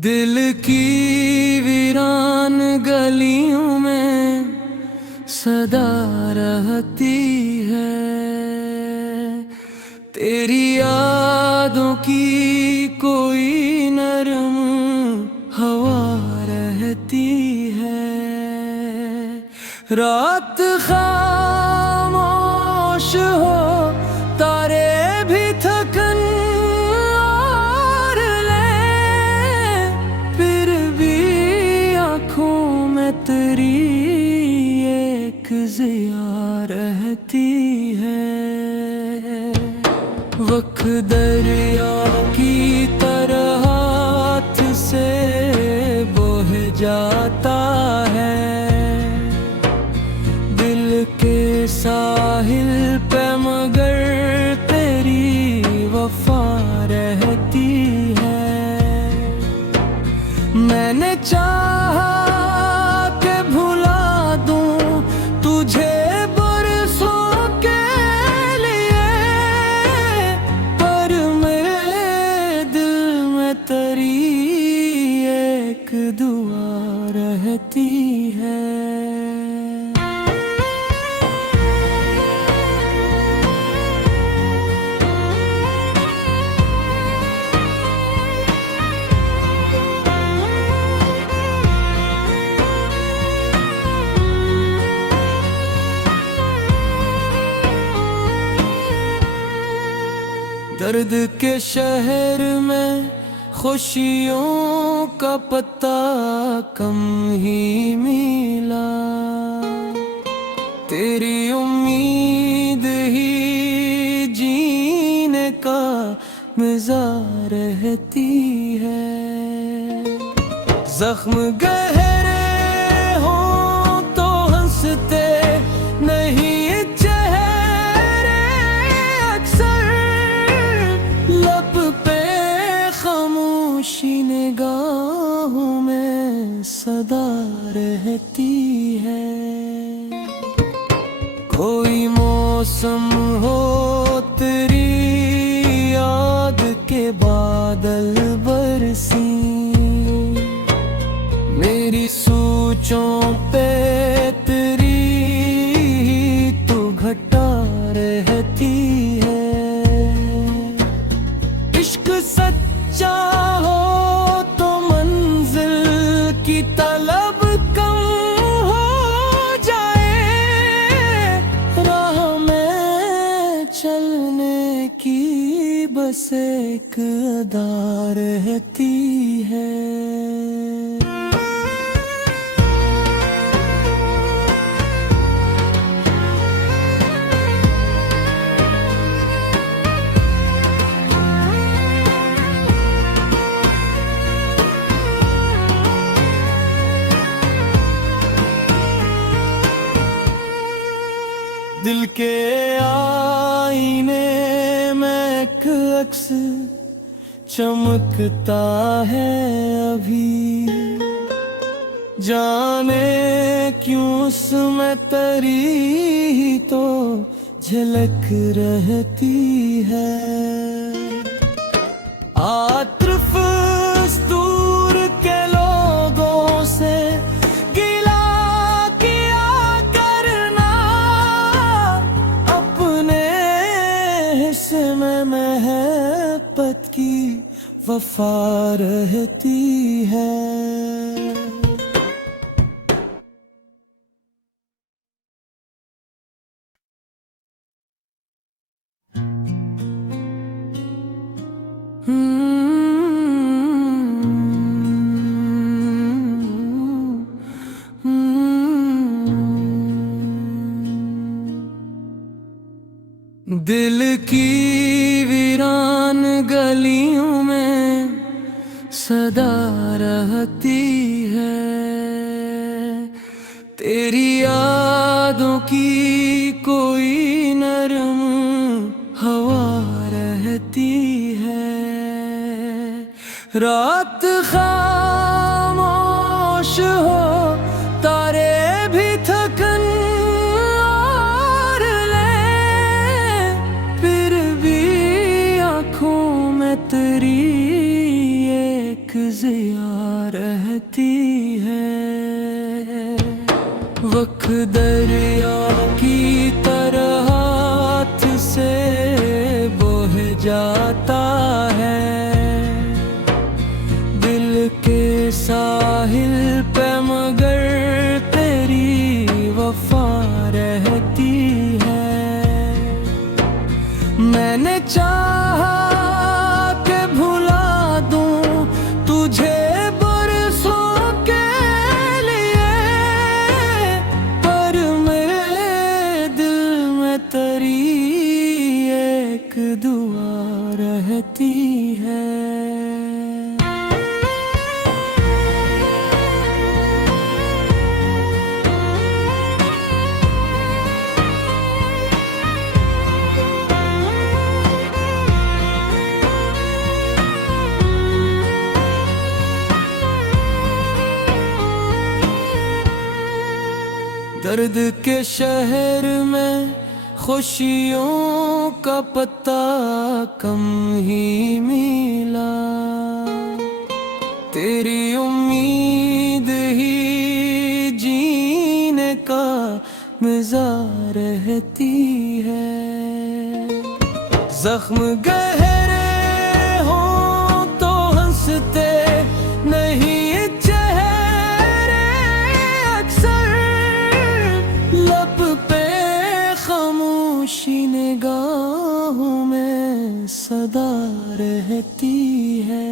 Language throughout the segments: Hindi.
दिल की वीरान गलियों में सदा रहती है, तेरी यादों की कोई नरम हवा रहती है। रात खामोश हो, तारे भी थकन और ले, फिर भी आँखों में तेरी एक ज़िया रहती है। वक्त दरिया की तरह हाथ से बह जाता है, दिल के साहिल पे मगर तेरी वफा रहती है। मैंने चाहा कि भुला दूं तुझे बरसों के लिए, पर मेरे दिल में तेरी एक दुआ रहती है। दर्द के शहर में खुशियों का पता कम ही मिला, तेरी उम्मीद ही जीने का मज़ा रहती है। जख्म गहरे हो तो हंसते नहीं चेहरे, अक्सर लब पे खामोशी निगाहों में सदा रहती है। कोई मौसम हो तेरी याद के बादल बरसी, मेरी सोचों पे तेरी तो घटा रहती है। इश्क सच्चा हो तो मंजिल की तलब कम हो जाए, राह में चलने की बस एक अदा रहती है। दिल के आईने में एक अक्स चमकता है अभी, जाने क्यों उसमें तेरी ही तो झलक रहती है। आतिफ दूर के लोगों से गिला किया करना, अपने हिस्से में महब्बत की वफा रहती है। दिल की वीरान गलियों में सदा रहती है, तेरी यादों की कोई नरम हवा रहती है। रात खामोश हो, तारे एक ज़िया रहती है। वक्त दरिया की तरह हाथ से बह जाता है, दिल के साहिल पे मगर तेरी वफा रहती है। मैंने चाहा कि भुला दूं तुझे बरसों के लिए, पर मेरे दिल में तेरी एक दुआ रहती है। दर्द के शहर में खुशियों का पता कम ही मिला, तेरी उम्मीद ही जीने का मज़ा रहती है। जख्म गहरे हो तो हंसते नहीं चेहरे, अक्सर लब पे खामोशी निगाहों में सदा रहती है।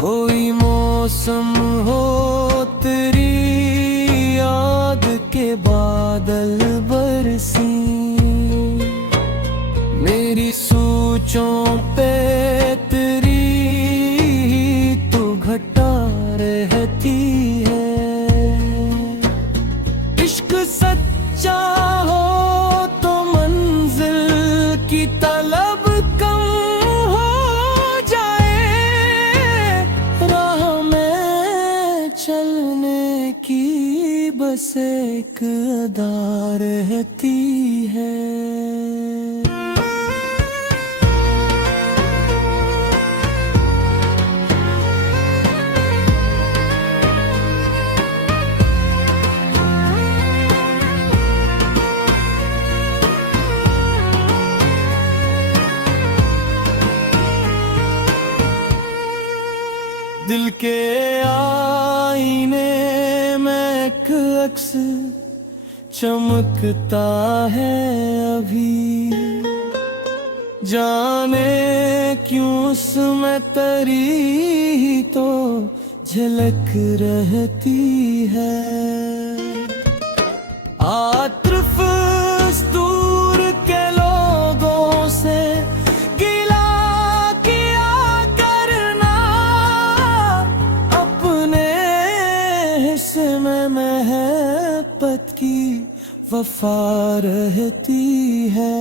कोई मौसम हो तेरी याद के बादल बरसी, मेरी सोचों पे तेरी तो घटा रहती है। इश्क सच्चा हो तो मंजिल की तलब कम हो जाए, राह में चलने की बस एक अदा रहती है। दिल के आईने में एक अक्स चमकता है अभी, जाने क्यों उसमें तेरी तो झलक रहती है। आतिफ दूर के लोगों से गिला किया करना, अपने हिस्से में महब्बत की वफा रहती है।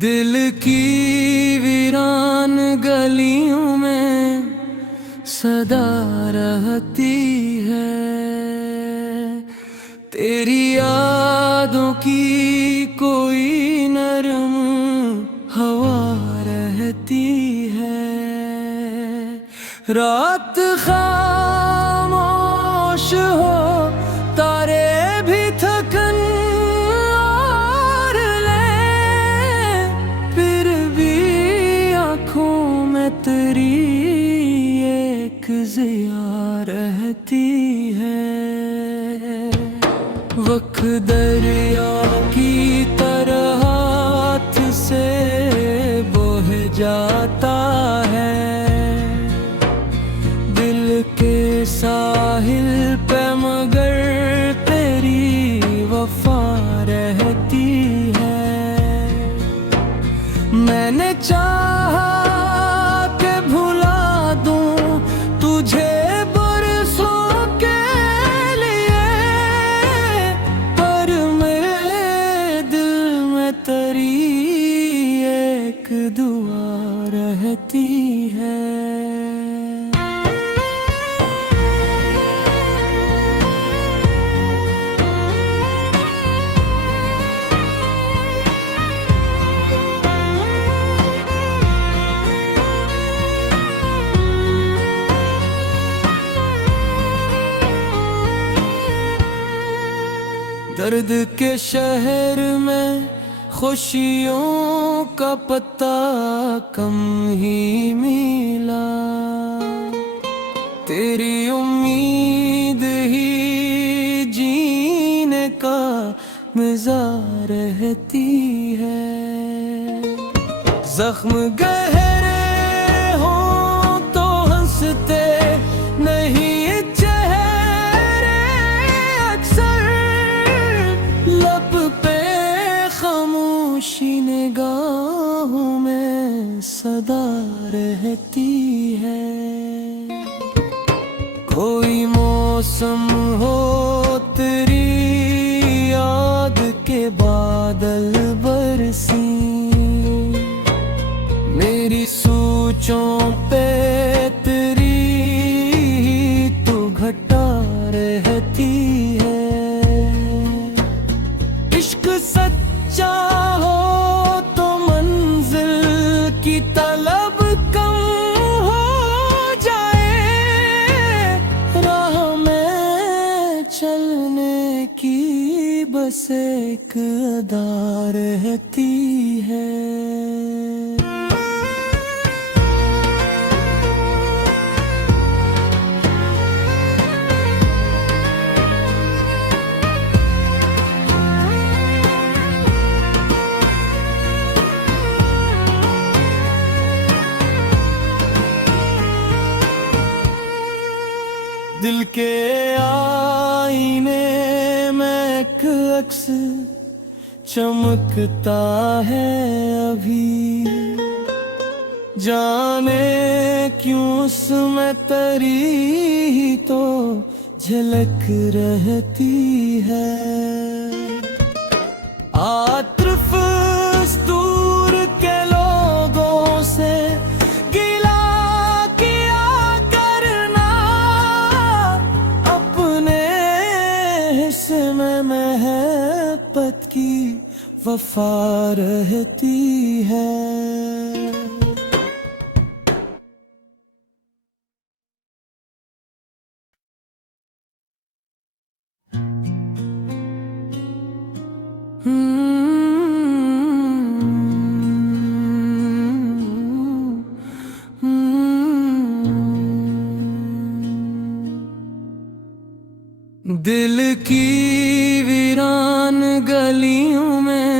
दिल की वीरान गलियों में सदा रहती है, तेरी यादों की कोई नरम हवा रहती है। रात खामोश हो तारे भी थकन और ले, फिर भी आँखों में तेरी एक ज़िया रहती है। वक्त दरिया की तरह हाथ से बह जाता है, दिल के साहिल पे मगर तेरी वफा रहती है। मैंने चाहा कि भुला दूं तुझे बरसों के लिए, दर्द के शहर में खुशियों का पता कम ही मिला। तेरी उम्मीद ही जीने का मज़ा रहती है। जख्म गहरे हो तो हंसते नहीं चेहरे, अक्सर लब पे खामोशी निगाहों में सदा रहती है। कोई मौसम हो तेरी याद के बादल बरसी, मेरी सोचों पे तेरी तो घटा रहती है। इश्क सच्चा हो तो मंजिल की तलब कम हो जाए, राह में चलने की बस एक अदा रहती है। दिल के आईने में एक अक्स चमकता है अभी, जाने क्यों उसमें तेरी तो झलक रहती है। आतिफ दूर के लोगों से गिला किया करना, अपने हिस्से में महब्बत की वफा रहती है। दिल की वीरान गलियों में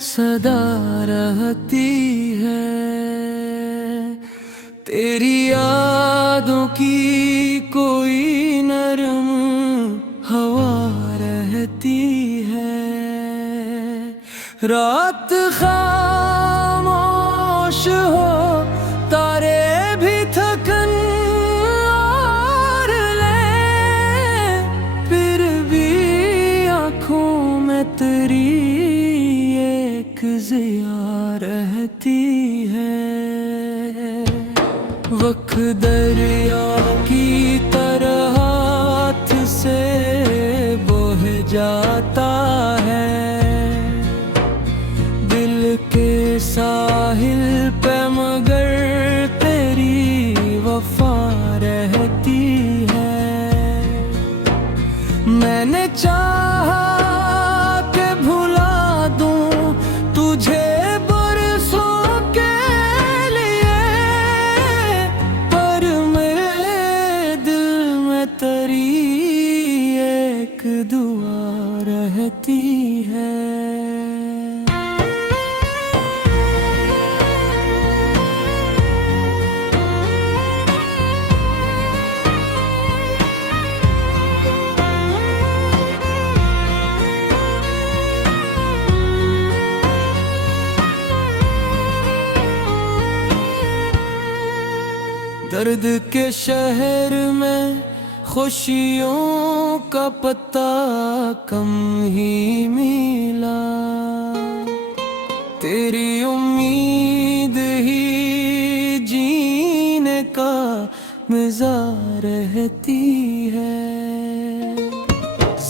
सदा रहती है। तेरी यादों की कोई नरम हवा रहती है। रात खामोश हो तारे भी थकन और ले, फिर भी आँखों में तेरी एक ज़िया रहती है। वक्त दरिया की तरह हाथ से बह जाता है, दिल के साहिल पे मगर तेरी वफा रहती है। मैंने चाहा कि भुला दूं तुझे बरसों के लिए, पर मेरे दिल में तेरी एक दुआ रहती है। दर्द के शहर में खुशियों का पता कम ही मिला। तेरी उम्मीद ही जीने का मज़ा रहती है।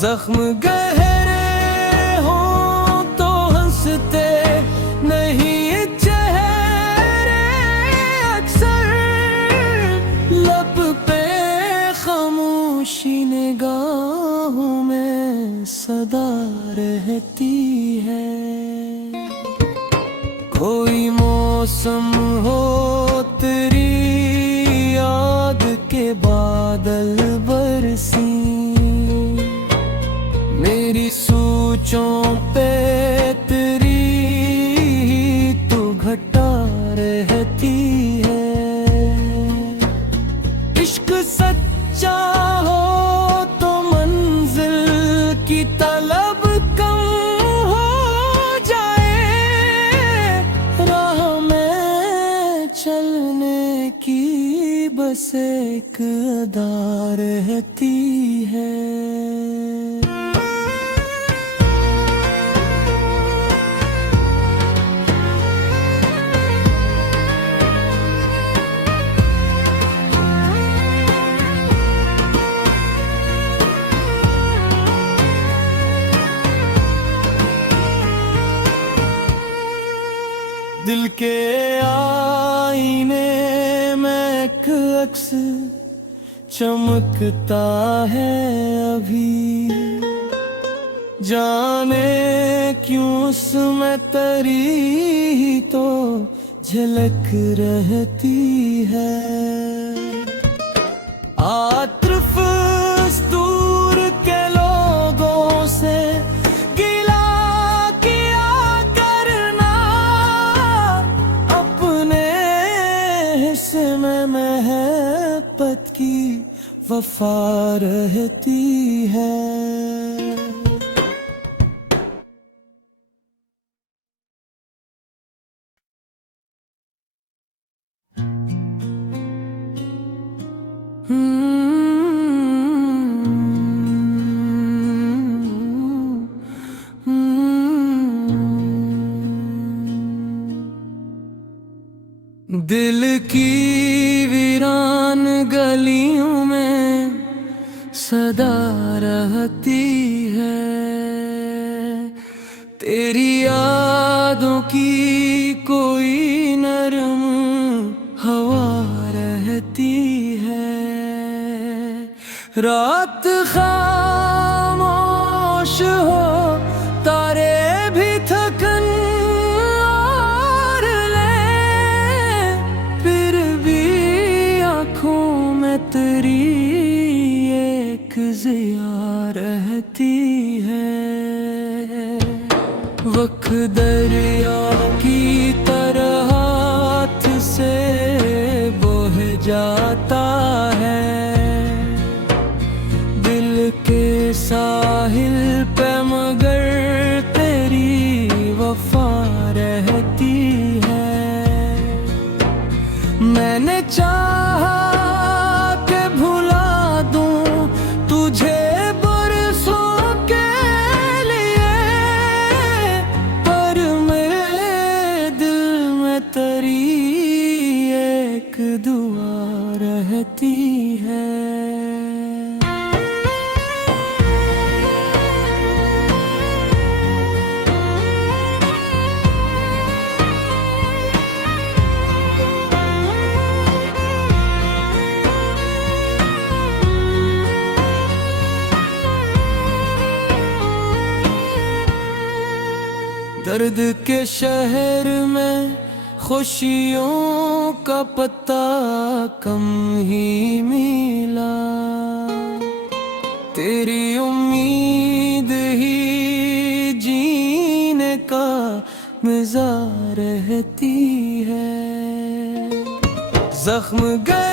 जख्म गहरे हो तो हंसते नहीं चेहरे, अक्सर लब पे खामोशी निगाहों में सदा रहती है। कोई मौसम हो तेरी याद के बादल बरसी, मेरी सोचों पे तेरी तो घटा रहती है। इश्क सच्चा हो तो मंजिल की तलब कम हो जाए, राह में चलने की बस एक अदा रहती है। दिल के आईने में एक अक्स चमकता है अभी, जाने क्यों उसमें तेरी तो झलक रहती है। आतिफ दूर के लोगों से गिला किया करना, अपने हिस्से में महब्बत की वफा रहती है। दिल की वीरान गलियों में सदा रहती है, तेरी यादों की कोई नरम हवा रहती है। रात खामोश हो तारे भी थकन और ले, फिर भी आँखों में तेरी एक ज़िया रहती है। वक्त दरिया की तरह हाथ से बह जाता है, दिल के साहिल पे मगर तेरी वफा रहती है। मैंने चाहा कि भुला दूं तुझे बरसों के लिए, पर मेरे दिल में तेरी एक दुआ रहती है। दर्द के शहर में खुशियों का पता कम ही मिला, तेरी उम्मीद ही जीने का मज़ा रहती है। जख्म गए